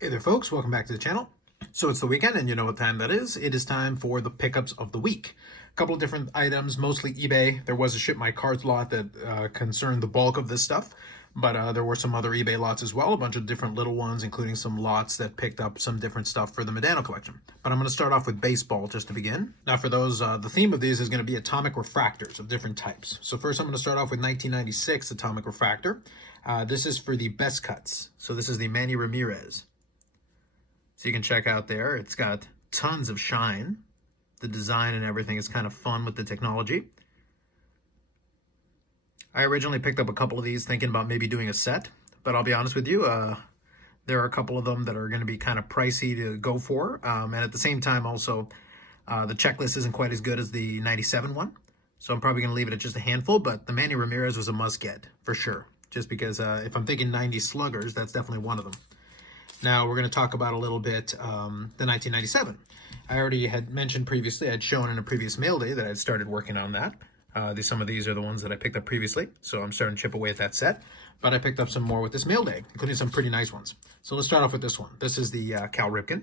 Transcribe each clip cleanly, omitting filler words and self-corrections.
Hey there folks, welcome back to the channel. So it's the weekend and you know what time that is. It is time for the pickups of the week. A couple of different items, mostly eBay. There was a Ship My Cards lot that concerned the bulk of this stuff, but there were some other eBay lots as well, a bunch of different little ones, including some lots that picked up some different stuff for the Modano collection. But I'm going to start off with baseball just to begin. Now for those, the theme of these is going to be Atomic Refractors of different types. So first I'm going to start off with 1996 Atomic Refractor. This is for the best cuts. So this is the Manny Ramirez. So you can check out there, it's got tons of shine. The design and everything is kind of fun with the technology. I originally picked up a couple of these thinking about maybe doing a set, but I'll be honest with you, there are a couple of them that are going to be kind of pricey to go for. And at the same time also, the checklist isn't quite as good as the 97 one. So I'm probably going to leave it at just a handful, but the Manny Ramirez was a must get for sure. Just because if I'm thinking 90 sluggers, that's definitely one of them. Now we're going to talk about a little bit the 1997. I already had mentioned previously, I'd shown in a previous mail day that I'd started working on that. Some of these are the ones that I picked up previously, so I'm starting to chip away at that set. But I picked up some more with this mail day, including some pretty nice ones. So let's start off with this one. This is the Cal Ripken. And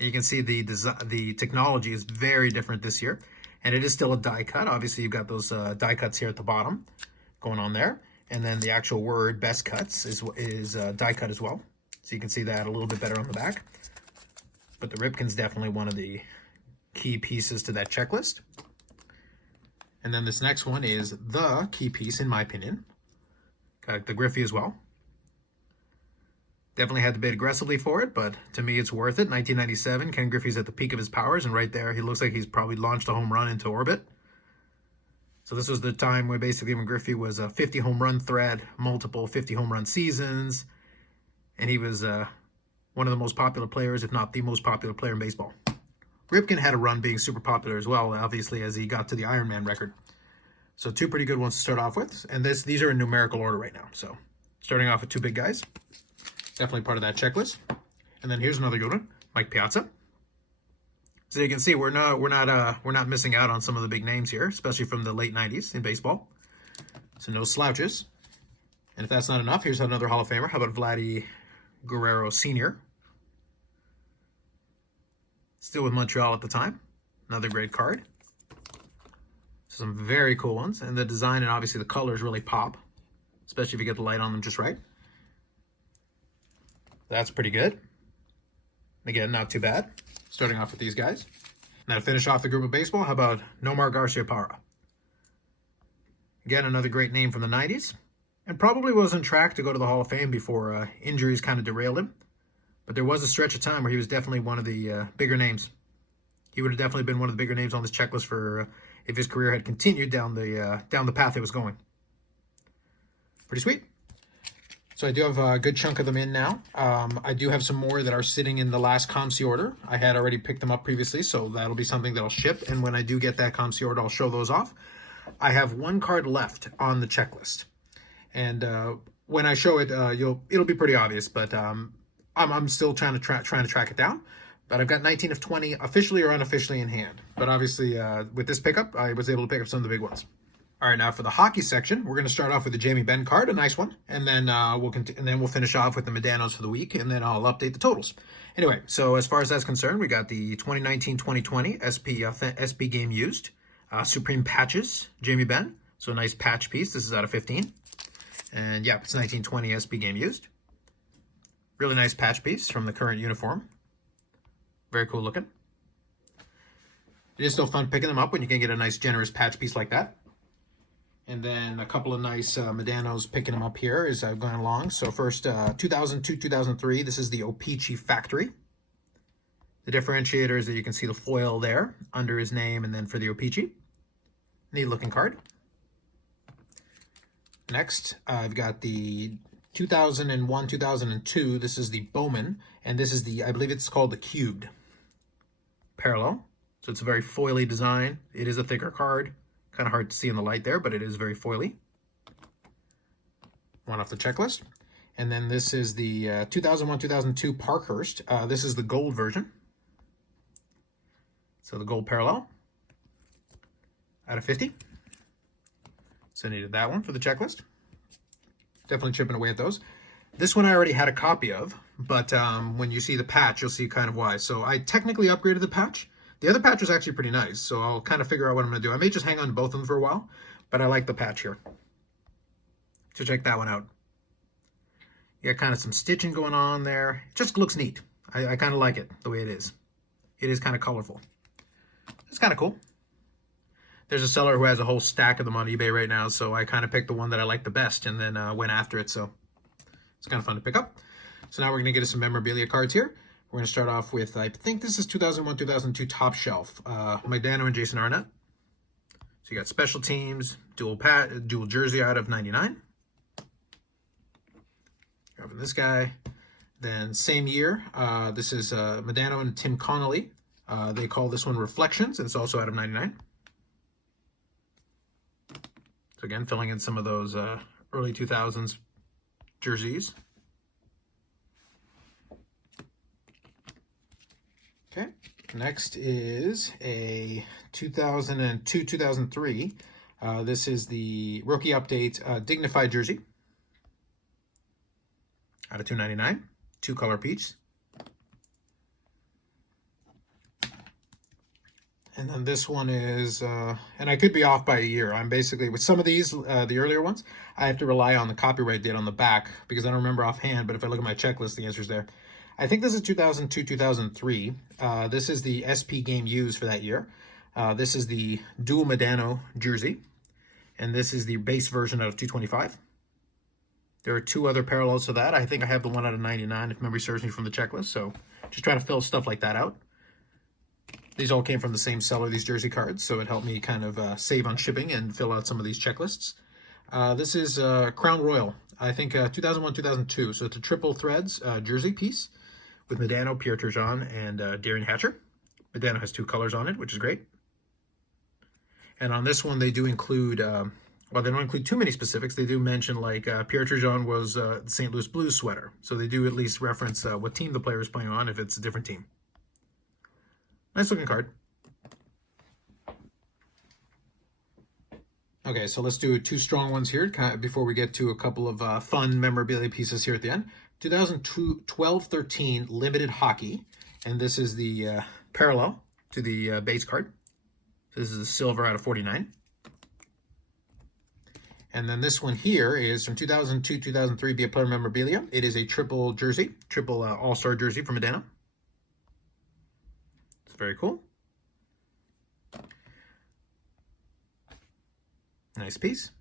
you can see the technology is very different this year. And it is still a die cut. Obviously, you've got those die cuts here at the bottom going on there. And then the actual word best cuts is die cut as well. So you can see that a little bit better on the back. But the Ripken's definitely one of the key pieces to that checklist. And then this next one is the key piece, in my opinion. Got the Griffey as well. Definitely had to bid aggressively for it, but to me it's worth it. 1997, Ken Griffey's at the peak of his powers, and right there he looks like he's probably launched a home run into orbit. So this was the time where basically when Griffey was a 50 home run threat, multiple 50 home run seasons. And he was one of the most popular players, if not the most popular player in baseball. Ripken had a run being super popular as well, obviously, as he got to the Iron Man record. So two pretty good ones to start off with. And these are in numerical order right now. So starting off with two big guys. Definitely part of that checklist. And then here's another good one, Mike Piazza. So you can see we're not missing out on some of the big names here, especially from the late 90s in baseball. So no slouches. And if that's not enough, here's another Hall of Famer. How about Vladdy Guerrero Sr.? Still with Montreal at the time. Another great card. Some very cool ones. And the design and obviously the colors really pop, especially if you get the light on them just right. That's pretty good. Again, not too bad. Starting off with these guys. Now to finish off the group of baseball, how about Nomar Garciaparra? Again, another great name from the 90s. And probably was on track to go to the Hall of Fame before injuries kind of derailed him. But there was a stretch of time where he was definitely one of the bigger names. He would have definitely been one of the bigger names on this checklist for if his career had continued down the path it was going. Pretty sweet. So I do have a good chunk of them in now. I do have some more that are sitting in the last ComC order. I had already picked them up previously, so that'll be something that I'll ship. And when I do get that ComC order, I'll show those off. I have one card left on the checklist. And when I show it, it'll be pretty obvious, but I'm still trying to track it down. But I've got 19 of 20 officially or unofficially in hand. But obviously, with this pickup, I was able to pick up some of the big ones. All right, now for the hockey section, we're going to start off with the Jamie Benn card, a nice one, and then we'll finish off with the Modanos for the week, and then I'll update the totals. Anyway, so as far as that's concerned, we got the 2019-2020 SP game used, Supreme Patches, Jamie Benn. So a nice patch piece. This is out of 15. And yeah, it's 1920 SP game used. Really nice patch piece from the current uniform. Very cool looking. It is still fun picking them up when you can get a nice generous patch piece like that. And then a couple of nice Modanos picking them up here as I've gone along. So first, 2002-2003, this is the O-Pee-Chee Factory. The differentiator is that you can see the foil there under his name and then for the O-Pee-Chee. Neat looking card. Next, I've got the 2001-2002. This is the Bowman, and this is I believe it's called the Cubed Parallel. So it's a very foily design. It is a thicker card. Kind of hard to see in the light there, but it is very foily. One off the checklist. And then this is the 2001-2002 Parkhurst. This is the gold version. So the gold parallel. Out of 50. So I needed that one for the checklist. Definitely chipping away at those. This one I already had a copy of, but when you see the patch, you'll see kind of why. So I technically upgraded the patch. The other patch was actually pretty nice, so I'll kind of figure out what I'm going to do. I may just hang on to both of them for a while, but I like the patch here. So check that one out. You got kind of some stitching going on there. It just looks neat. I kind of like it the way it is. It is kind of colorful. It's kind of cool. There's a seller who has a whole stack of them on eBay right now, so I kind of picked the one that I like the best and then went after it, so it's kind of fun to pick up. So now we're going to get us some memorabilia cards here. We're going to start off with, I think this is 2001-2002 Top Shelf. Modano and Jason Arnett. So you got special teams, dual jersey out of 99. Grabbing this guy. Then same year, this is Modano and Tim Connolly. They call this one Reflections, and it's also out of 99. So again, filling in some of those early 2000s jerseys. Okay, next is a 2002-2003. This is the Rookie Update Dignified jersey out of 299, two-color piece. And then this one is, and I could be off by a year. I'm basically, with some of these, the earlier ones, I have to rely on the copyright date on the back because I don't remember offhand, but if I look at my checklist, the answer's there. I think this is 2002-2003. This is the SP game used for that year. This is the dual Modano jersey, and this is the base version out of 225. There are two other parallels to that. I think I have the one out of 99, if memory serves me, from the checklist, so just trying to fill stuff like that out. These all came from the same seller, these jersey cards, so it helped me kind of save on shipping and fill out some of these checklists. This is Crown Royal, I think 2001-2002, so it's a triple threads jersey piece with Modano, Pierre Turgeon, and Darian Hatcher. Modano has two colors on it, which is great. And on this one, they do include, well, they don't include too many specifics. They do mention, like, Pierre Turgeon was the St. Louis Blues sweater. So they do at least reference what team the player is playing on if it's a different team. Nice looking card. Okay, so let's do two strong ones here before we get to a couple of fun memorabilia pieces here at the end. 2012-13 Limited Hockey, and this is the parallel to the base card. So this is a silver out of 49. And then this one here is from 2002-2003 Be a Player Memorabilia. It is a triple jersey, triple all-star jersey from Modano. It's very cool. Nice piece.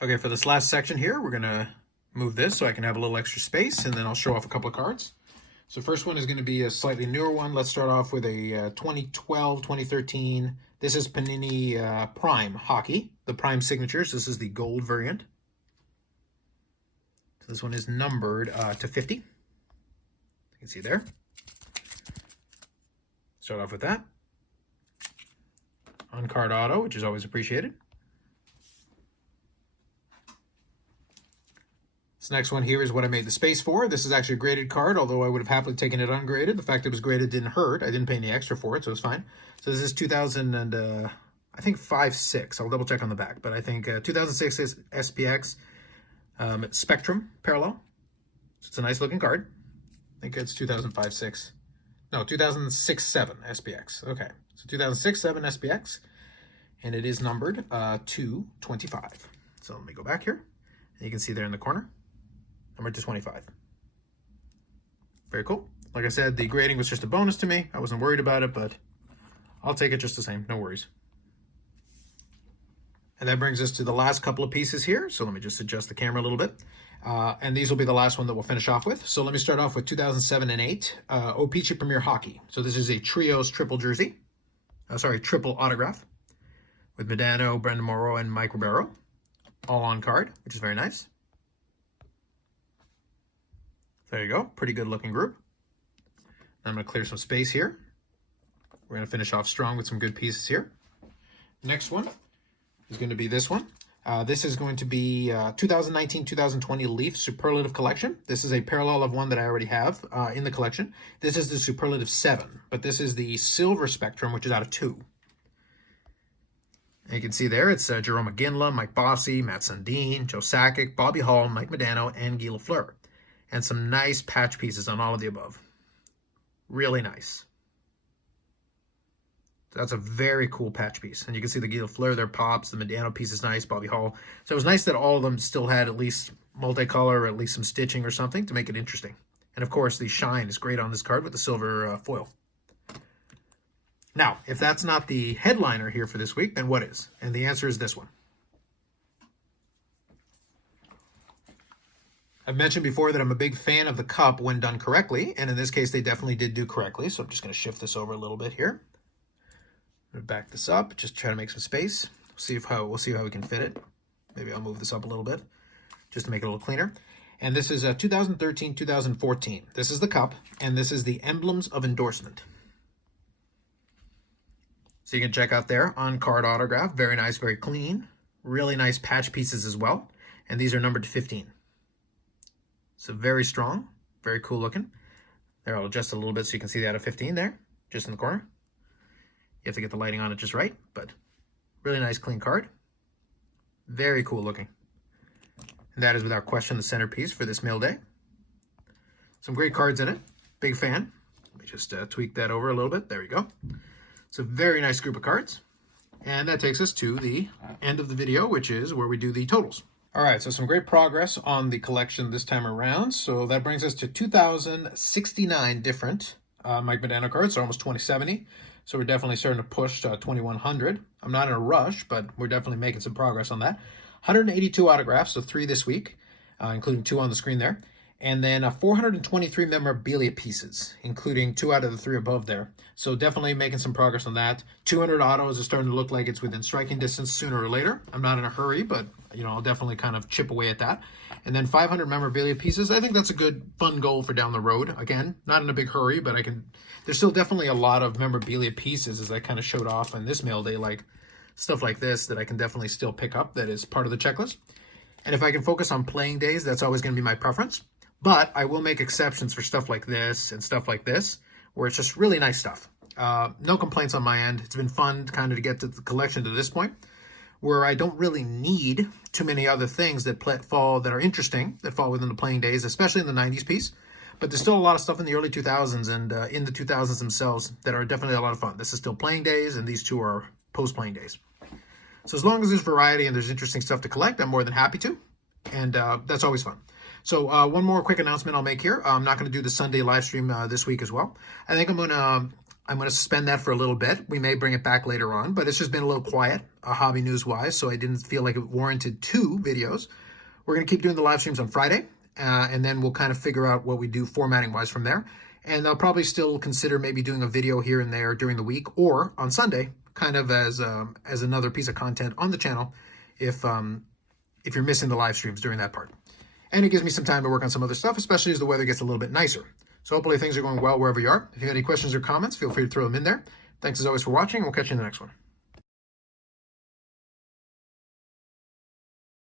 Okay, for this last section here, we're going to move this so I can have a little extra space, and then I'll show off a couple of cards. So first one is going to be a slightly newer one. Let's start off with a 2012-2013. This is Panini Prime Hockey, the Prime Signatures. This is the gold variant. So this one is numbered to 50. You can see there. Start off with that. On-card auto, which is always appreciated. This next one here is what I made the space for. This is actually a graded card, although I would have happily taken it ungraded. The fact it was graded didn't hurt. I didn't pay any extra for it, so it's fine. So this is 2000 and I think 5-6. I'll double check on the back, but I think 2006 is SPX Spectrum Parallel. So it's a nice looking card. I think it's 2005-6. No, 2006-7 SPX. Okay, so 2006-7 SPX, and it is numbered 225. So let me go back here, and you can see there in the corner. Number 225. Very cool. Like I said, the grading was just a bonus to me. I wasn't worried about it, but I'll take it just the same. No worries. And that brings us to the last couple of pieces here. So let me just adjust the camera a little bit. And these will be the last one that we'll finish off with. So let me start off with 2007 and 8, O-Pee-Chee Premier Hockey. So this is a Trios triple jersey. Triple autograph with Modano, Brendan Morrow, and Mike Ribeiro. All on card, which is very nice. There you go. Pretty good looking group. I'm going to clear some space here. We're going to finish off strong with some good pieces here. Next one is going to be this one. This is going to be 2019-2020 Leaf Superlative Collection. This is a parallel of one that I already have in the collection. This is the Superlative 7, but this is the Silver Spectrum, which is out of 2. And you can see there it's Jerome McGinley, Mike Bossy, Matt Sundin, Joe Sakic, Bobby Hall, Mike Modano, and Guy Lafleur. And some nice patch pieces on all of the above. Really nice. That's a very cool patch piece. And you can see the Guy Lafleur there pops. The Modano piece is nice. Bobby Hall. So it was nice that all of them still had at least multicolor or at least some stitching or something to make it interesting. And of course, the shine is great on this card with the silver foil. Now, if that's not the headliner here for this week, then what is? And the answer is this one. I've mentioned before that I'm a big fan of the cup when done correctly, and in this case, they definitely did do correctly. So I'm just going to shift this over a little bit here. I'm going to back this up, just try to make some space. We'll see how we can fit it. Maybe I'll move this up a little bit just to make it a little cleaner. And this is 2013-2014. This is the cup, and this is the Emblems of Endorsement. So you can check out there, on-card autograph. Very nice, very clean. Really nice patch pieces as well. And these are numbered to 15. So very strong, very cool looking. There, I'll adjust a little bit so you can see that at 15 there, just in the corner. You have to get the lighting on it just right, but really nice, clean card. Very cool looking. And that is without question the centerpiece for this mail day. Some great cards in it. Big fan. Let me just tweak that over a little bit. There we go. It's a very nice group of cards. And that takes us to the end of the video, which is where we do the totals. All right, so some great progress on the collection this time around. So that brings us to 2,069 different Mike Modano cards, so almost 2070. So we're definitely starting to push 2,100. I'm not in a rush, but we're definitely making some progress on that. 182 autographs, so 3 this week, including 2 on the screen there. And then 423 memorabilia pieces, including 2 out of the 3 above there. So definitely making some progress on that. 200 autos is starting to look like it's within striking distance sooner or later. I'm not in a hurry, but I'll definitely kind of chip away at that. And then 500 memorabilia pieces. I think that's a good, fun goal for down the road. Again, not in a big hurry, but there's still definitely a lot of memorabilia pieces, as I kind of showed off on this mail day, like stuff like this that I can definitely still pick up that is part of the checklist. And if I can focus on playing days, that's always going to be my preference. But I will make exceptions for stuff like this and stuff like this, where it's just really nice stuff. No complaints on my end. It's been fun kind of to get to the collection to this point, where I don't really need too many other things that are interesting, that fall within the playing days, especially in the 90s piece. But there's still a lot of stuff in the early 2000s and in the 2000s themselves that are definitely a lot of fun. This is still playing days, and these 2 are post-playing days. So as long as there's variety and there's interesting stuff to collect, I'm more than happy to. And that's always fun. So one more quick announcement I'll make here. I'm not going to do the Sunday live stream this week as well. I think I'm going to suspend that for a little bit. We may bring it back later on, but it's just been a little quiet, hobby news-wise, so I didn't feel like it warranted 2 videos. We're going to keep doing the live streams on Friday, and then we'll kind of figure out what we do formatting-wise from there. And I'll probably still consider maybe doing a video here and there during the week or on Sunday, kind of as another piece of content on the channel if you're missing the live streams during that part. And it gives me some time to work on some other stuff, especially as the weather gets a little bit nicer. So hopefully things are going well wherever you are. If you have any questions or comments, feel free to throw them in there. Thanks as always for watching, and we'll catch you in the next one.